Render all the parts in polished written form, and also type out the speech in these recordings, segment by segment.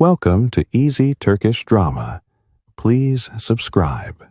Welcome to Easy Turkish Drama. Please subscribe.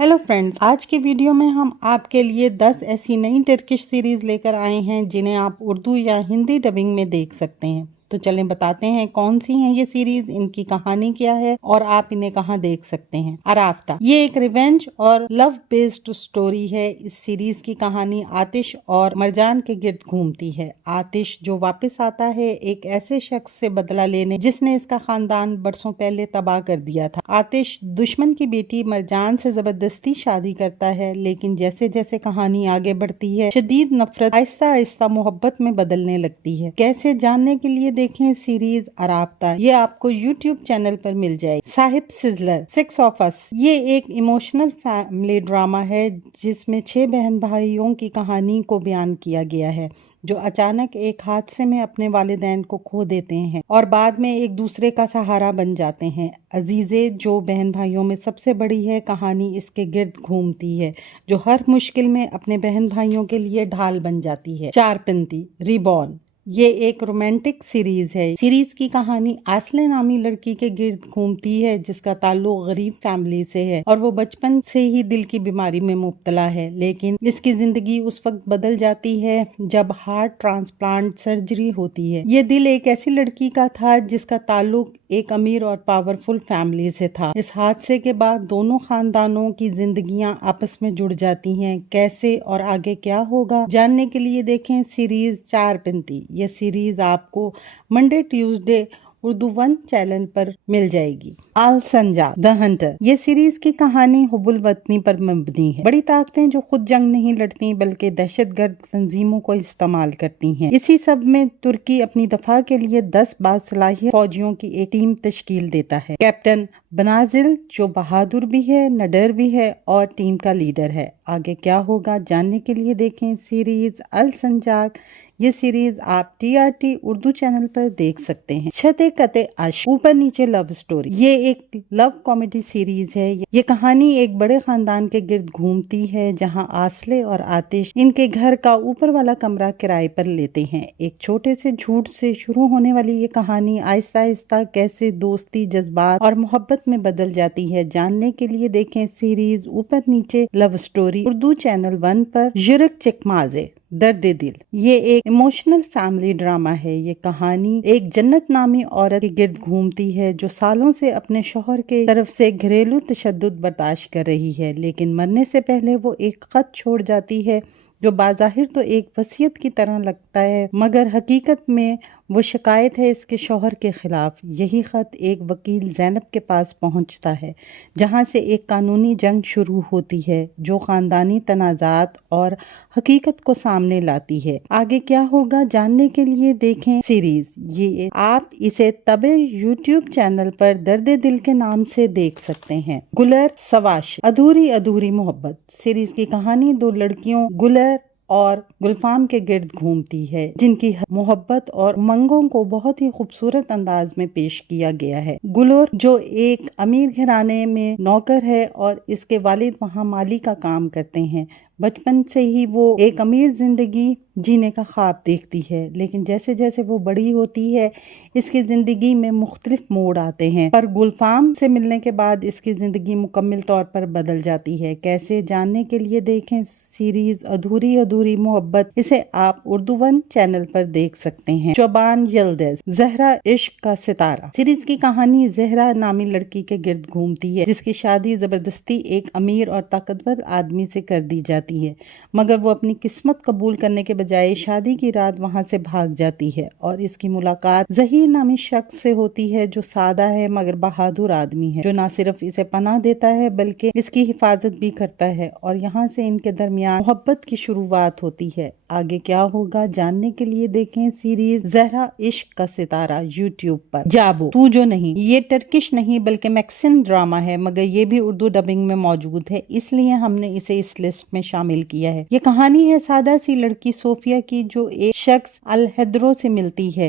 Hello friends, आज की video में हम आपके लिए 10 ऐसी नई टर्किश सीरीज़ लेकर आए हैं जिन्हें आप उर्दू या हिंदी डबिंग में देख सकते हैं। तो चलें बताते हैं कौन सी हैं ये सीरीज, इनकी कहानी क्या है और आप इन्हें कहाँ देख सकते हैं। अराफ्ता ये एक रिवेंज और लव बेस्ड स्टोरी है। इस सीरीज की कहानी आतिश और मरजान के गिर्द घूमती है। आतिश जो वापस आता है एक ऐसे शख्स से बदला लेने जिसने इसका खानदान बरसों पहले तबाह कर दिया था। आतिश दुश्मन की बेटी मरजान से जबरदस्ती शादी करता है, लेकिन जैसे जैसे कहानी आगे बढ़ती है शदीद नफरत आहिस्ता आहिस्ता मोहब्बत में बदलने लगती है। कैसे जानने के लिए देखें सीरीज अराफ्ता। ये आपको YouTube चैनल पर मिल जाएगी। साहिब सिजलर 6 ऑफ अस ये एक इमोशनल फैमिली ड्रामा है जिसमें 6 बहन भाइयों की कहानी को बयान किया गया है जो अचानक एक हादसे में अपने वालिदैन को खो देते हैं और बाद में एक दूसरे का सहारा बन जाते हैं। अजीज़े जो बहन भाइयों में सबसे बड़ी है, कहानी इसके गिर्द घूमती है जो हर मुश्किल में अपने बहन भाइयों के लिए ढाल बन जाती है। चारपिंती रिबॉर्न ये एक रोमांटिक सीरीज है। सीरीज की कहानी आसले नामी लड़की के गिर्द घूमती है जिसका ताल्लुक गरीब फैमिली से है और वो बचपन से ही दिल की बीमारी में मुब्तला है, लेकिन इसकी जिंदगी उस वक्त बदल जाती है जब हार्ट ट्रांसप्लांट सर्जरी होती है। ये दिल एक ऐसी लड़की का था जिसका ताल्लुक एक अमीर और पावरफुल फैमिली से था। इस हादसे के बाद दोनों खानदानों की जिंदगियां आपस में जुड़ जाती हैं। कैसे और आगे क्या होगा जानने के लिए देखें सीरीज चारपिंती। ये सीरीज आपको मंडे ट्यूसडे उर्दू 1 चैनल पर मिल जाएगी। आल संजा द हंटर ये सीरीज की कहानी हुबुल वतनी पर मबनी है। बड़ी ताकतें जो खुद जंग नहीं लड़ती बल्कि दहशतगर्द तंजीमों को इस्तेमाल करती हैं। इसी सब में तुर्की अपनी दफा के लिए 10 बासलाहियत फौजियों की एक टीम तश्कील देता है। कैप्टन बनाजिल जो बहादुर भी है, नडर भी है और टीम का लीडर है। आगे क्या होगा जानने के लिए देखें सीरीज अल संजाक। ये सीरीज आप TRT उर्दू चैनल पर देख सकते हैं। छते कते अश्क ऊपर नीचे लव स्टोरी ये एक लव कॉमेडी सीरीज है। ये कहानी एक बड़े खानदान के गिर्द घूमती है जहां आसले और आतिश इनके घर का ऊपर वाला कमरा किराए पर लेते हैं। एक छोटे से झूठ से शुरू होने वाली ये कहानी आहिस्ता आहिस्ता कैसे दोस्ती, जज्बात और मोहब्बत में बदल जाती है। जानने के लिए देखें सीरीज ऊपर नीचे लव स्टोरी उर्दू चैनल 1 पर। जुरक चिकमाजे दर्द दिल ये एक इमोशनल फैमिली ड्रामा है। ये कहानी एक जन्नत नामी औरत के गिर्द घूमती है जो सालों से अपने शौहर के तरफ से घरेलू तशद्दुद बर्दाश्त कर रही है, लेकिन मरने से पहले वो एक खत छोड़ जाती है जो बाज़ाहिर तो एक वसीयत की तरह लगता है मगर हकीकत में वो शिकायत है इसके शौहर के खिलाफ। यही खत एक वकील ज़ैनब के पास पहुंचता है जहां से एक कानूनी जंग शुरू होती है जो खानदानी तनाज़ात और हकीकत को सामने लाती है। आगे क्या होगा जानने के लिए देखें सीरीज। ये आप इसे तबे YouTube चैनल पर दर्द दिल के नाम से देख सकते हैं। गुलर सवाश अधूरी अधूरी मोहब्बत सीरीज की कहानी 2 लड़कियों गुलर और गुलफाम के गिर्द घूमती है जिनकी मोहब्बत और उमंगों को बहुत ही खूबसूरत अंदाज में पेश किया गया है। गुलर जो एक अमीर घराने में नौकर है और इसके वालिद वहाँ माली का काम करते हैं। बचपन से ही वो एक अमीर जिंदगी जीने का ख्वाब देखती है, लेकिन जैसे जैसे वो बड़ी होती है इसकी जिंदगी में मुख्तलिफ मोड़ आते हैं, पर गुलफाम से मिलने के बाद इसकी जिंदगी मुकम्मल तौर पर बदल जाती है। कैसे जानने के लिए देखें सीरीज अधूरी अधूरी मोहब्बत। इसे आप उर्दू 1 चैनल पर देख सकते हैं। चौबान यल्दज जहरा इश्क का सितारा सीरीज की कहानी जहरा नामी लड़की के गिर्द घूमती है जिसकी शादी जबरदस्ती एक अमीर और ताकतवर आदमी से कर दी जाती है, मगर वो अपनी किस्मत कबूल करने के बजाय शादी की रात वहां से भाग जाती है और इसकी मुलाकात जहीर नामी शख्स से होती है जो सादा है मगर बहादुर आदमी है, जो न सिर्फ इसे पनाह देता है बल्कि इसकी हिफाजत भी करता है और यहाँ से इनके दरमियान मोहब्बत की शुरुआत होती है। आगे क्या होगा जानने के लिए देखें सीरीज जहरा इश्क का सितारा YouTube पर। जाबो तू जो नहीं ये टर्किश नहीं बल्कि मैक्सिकन ड्रामा है मगर ये भी उर्दू डबिंग में मौजूद है, इसलिए हमने इसे इस लिस्ट में शामिल किया है। ये कहानी है सादा सी लड़की सोफिया की जो एक शख्स अलहद्रो से मिलती है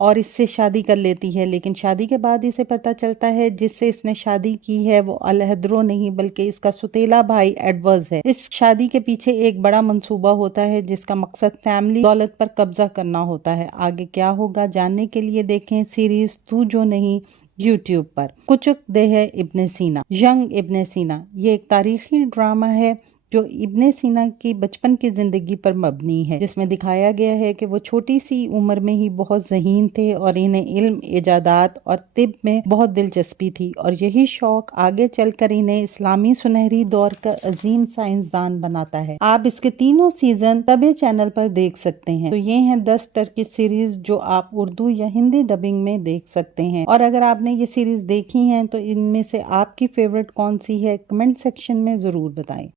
और इससे शादी कर लेती है, लेकिन शादी के बाद इसे पता चलता है जिससे इसने शादी की है वो अलहद्रो नहीं बल्कि इसका सुतेला भाई एडवर्स है। इस शादी के पीछे एक बड़ा मंसूबा होता है जिसका मकसद फैमिली दौलत पर कब्जा करना होता है। आगे क्या होगा जानने के लिए देखें सीरीज तू जो नहीं यूट्यूब पर। कुछ दे है इब्ने सीना। यंग इब्ने सीना ये एक तारीखी ड्रामा है जो इब्ने सीना की बचपन की जिंदगी पर मबनी है, जिसमें दिखाया गया है कि वो छोटी सी उम्र में ही बहुत ज़हीन थे और इन्हें इल्म, इजादात और तिब में बहुत दिलचस्पी थी और यही शौक आगे चलकर इन्हें इस्लामी सुनहरी दौर का अजीम साइंसदान बनाता है। आप इसके तीनों सीजन तबे चैनल पर देख सकते हैं। तो ये हैं 10 टर्किश सीरीज जो आप उर्दू या हिंदी डबिंग में देख सकते हैं। और अगर आपने ये सीरीज देखी हैं तो इनमें से आपकी फेवरेट कौन सी है कमेंट सेक्शन में जरूर बताएं।